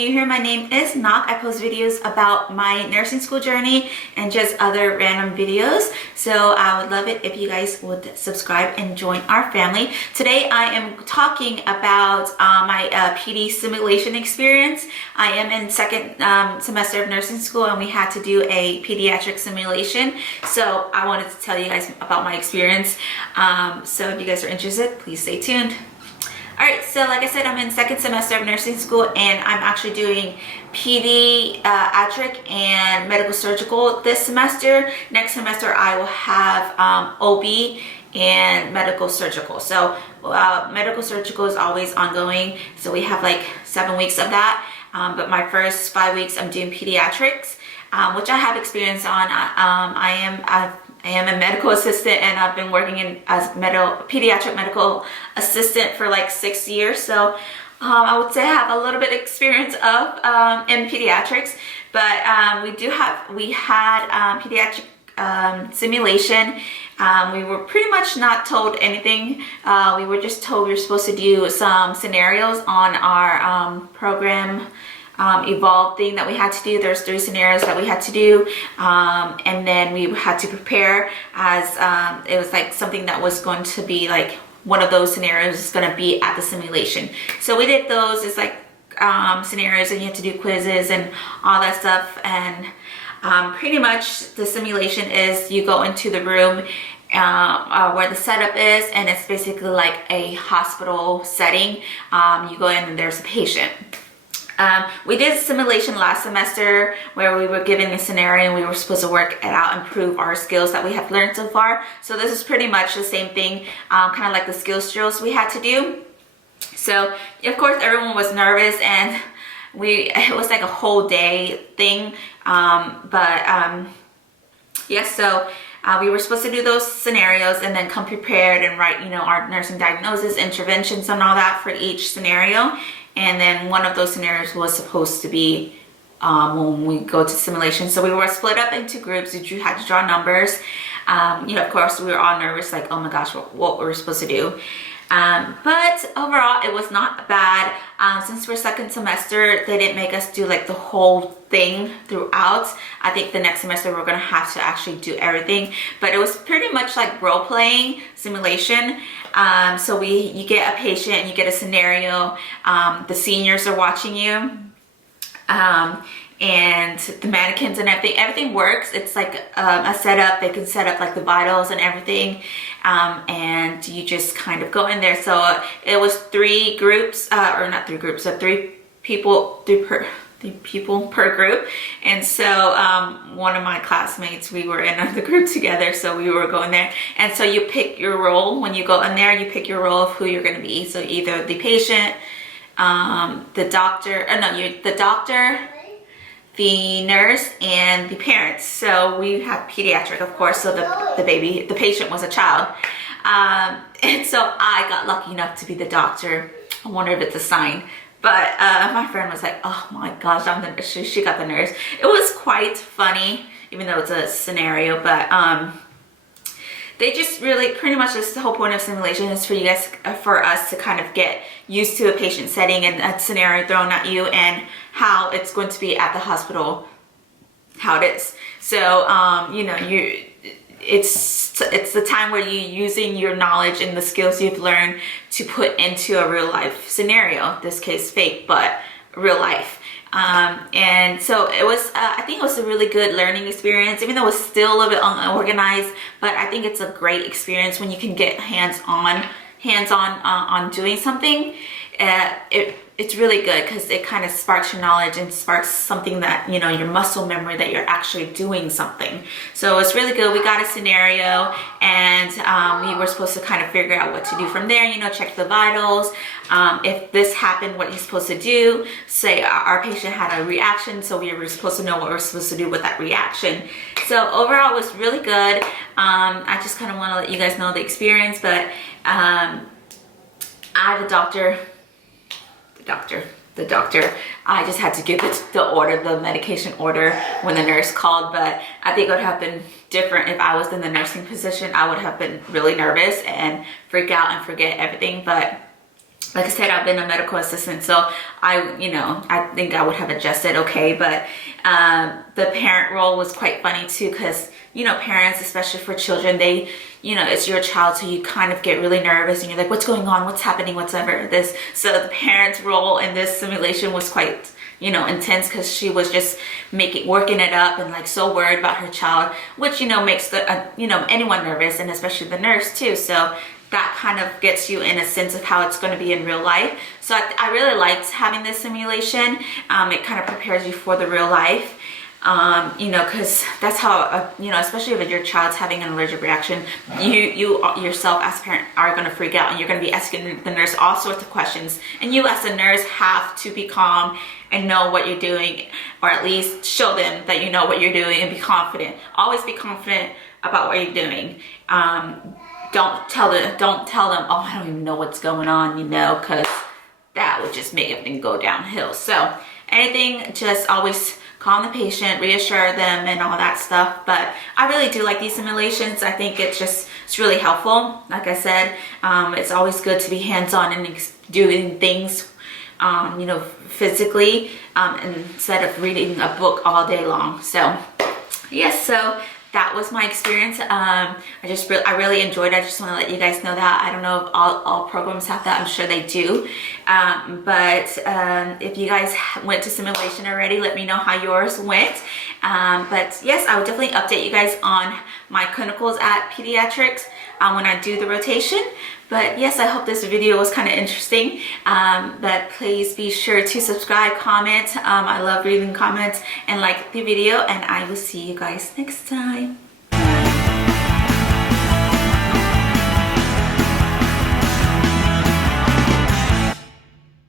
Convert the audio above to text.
new here, my name is Ngoc. I post videos about my nursing school journey and just other random videos. So I would love it if you guys would subscribe and join our family. Today I am talking about my PD simulation experience. I am in second semester of nursing school and we had to do a pediatric simulation. So I wanted to tell you guys about my experience. So if you guys are interested, please stay tuned. Alright, so like I said, I'm in second semester of nursing school and I'm actually doing pediatric and medical surgical this semester. Next semester I will have OB and medical surgical. So medical surgical is always ongoing. So we have like 7 weeks of that. But my first 5 weeks I'm doing pediatrics, which I have experience on. I am a medical assistant and I've been working as pediatric medical assistant for like 6 years. So I would say I have a little bit experience of in pediatrics, but we had pediatric simulation. We were pretty much not told anything. We were just told we were supposed to do some scenarios on our program evolve thing that we had to do. There's 3 scenarios that we had to do, and then we had to prepare as it was like something that was going to be like one of those scenarios is going to be at the simulation. So we did those. It's like scenarios and you have to do quizzes and all that stuff, and pretty much the simulation is you go into the room where the setup is, and it's basically like a hospital setting. You go in and there's a patient. We did a simulation last semester where we were given a scenario and we were supposed to work it out and prove our skills that we have learned so far. So this is pretty much the same thing, kind of like the skills drills we had to do. So of course everyone was nervous and it was like a whole day thing. Yeah, so we were supposed to do those scenarios and then come prepared and write, our nursing diagnosis, interventions and all that for each scenario. And then one of those scenarios was supposed to be when we go to simulation. So we were split up into groups. You had to draw numbers. Of course, we were all nervous, like, oh my gosh, what were we supposed to do? But overall, it was not bad. Since we're second semester, they didn't make us do like the whole thing throughout. I think the next semester we're gonna have to actually do everything. But it was pretty much like role-playing simulation. So you get a patient and you get a scenario. The seniors are watching you. And the mannequins and everything works. It's like a setup. They can set up like the vitals and everything, and you just kind of go in there. So it was 3 groups, or not 3 groups, so 3 people per group. And so one of my classmates, we were in the group together, so we were going there. And so you pick your role when you go in there. You pick your role of who you're going to be. So either the patient, the doctor, the nurse, and the parents. So we had pediatric, of course, so the patient was a child. And so I got lucky enough to be the doctor. I wonder if it's a sign. But my friend was like, oh my gosh, I'm the nurse. She got the nurse. It was quite funny, even though it's a scenario, but they just really, pretty much just the whole point of simulation is for us to kind of get used to a patient setting and a scenario thrown at you and how it's going to be at the hospital, how it is. So, it's the time where you're using your knowledge and the skills you've learned to put into a real life scenario, this case fake, but real life. And so it was, I think it was a really good learning experience, even though it was still a little bit unorganized, but I think it's a great experience when you can get hands-on on doing something. It's really good because it kind of sparks your knowledge and sparks something that, your muscle memory that you're actually doing something. So it's really good. We got a scenario and we were supposed to kind of figure out what to do from there, check the vitals. If this happened, what you're supposed to do. Say our patient had a reaction, so we were supposed to know what we're supposed to do with that reaction. So overall, it was really good. I just kind of want to let you guys know the experience, but the doctor, I just had to give it the medication order when the nurse called, but I think it would have been different if I was in the nursing position. I would have been really nervous and freak out and forget everything, but like I said, I've been a medical assistant, so I think I would have adjusted okay, but the parent role was quite funny too, because, parents, especially for children, they, it's your child, so you kind of get really nervous and you're like, what's going on? What's happening? Whatever this. So the parent's role in this simulation was quite, intense, because she was just working it up and like so worried about her child, which, makes the, anyone nervous, and especially the nurse too. So that kind of gets you in a sense of how it's going to be in real life. So I really liked having this simulation. It kind of prepares you for the real life, because that's how, especially if your child's having an allergic reaction, you yourself as a parent are going to freak out, and you're going to be asking the nurse all sorts of questions. And you as a nurse have to be calm and know what you're doing, or at least show them that you know what you're doing, and be confident. Always be confident about what you're doing. Don't tell them, oh, I don't even know what's going on, because that would just make everything go downhill. So anything, just always calm the patient, reassure them, and all that stuff. But I really do like these simulations. I think it's really helpful. Like I said, it's always good to be hands-on and doing things, physically, instead of reading a book all day long. So yes, so that was my experience. I really enjoyed it. I just want to let you guys know that. I don't know if all programs have that. I'm sure they do. But if you guys went to simulation already, let me know how yours went. But yes, I will definitely update you guys on my clinicals at Pediatrics when I do the rotation. But yes, I hope this video was kind of interesting. But please be sure to subscribe, comment. I love reading comments, and like the video. And I will see you guys next time.